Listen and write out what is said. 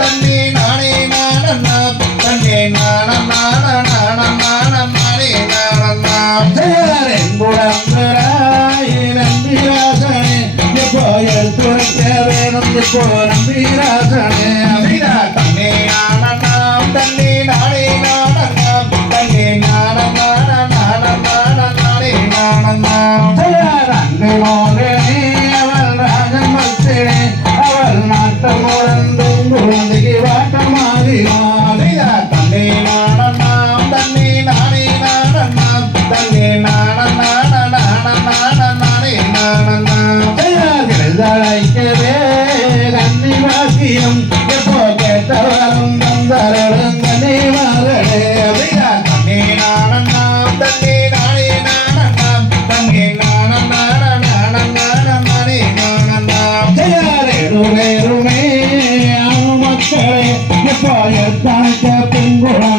தன்னே நானே நானண்ணா தன்னே நானம் நான நானம் நானம் நானே நானண்ணா நம்பிராசனே எப்போ எடுத்துரைக்க வேணும் எப்போ நம்பிராசனே தன்னே நானண்ணாம் தன்னே நானே நானண்ணாம் தன்னே நானம் நான நானம் நானம் நானே நானண்ணாம் அங்கு மோகனே அவள் ராஜன் பக்தனே அவள் நாட்டம் உழந்தும் குழந்தைக்கு வாட்டமாகினான் தன்னே நானண்ணாம் தன்னே நானே நானண்ணாம் தன்னே நானம் நான நானம் நானம் நானே நானண்ணாம் அழைக்கவே கண்ணி வாக்கியம் எப்போ கேட்டவரும் தந்தரும் கண்ணி மகளே தன்னே நானண்ணாம் தன்னே நானே நானண்ணாம் தன்னே நானம் நான நானம் நானம் நானே நானண்ணாம் மக்களே எப்போ எத்தாக்க பெண்குளம்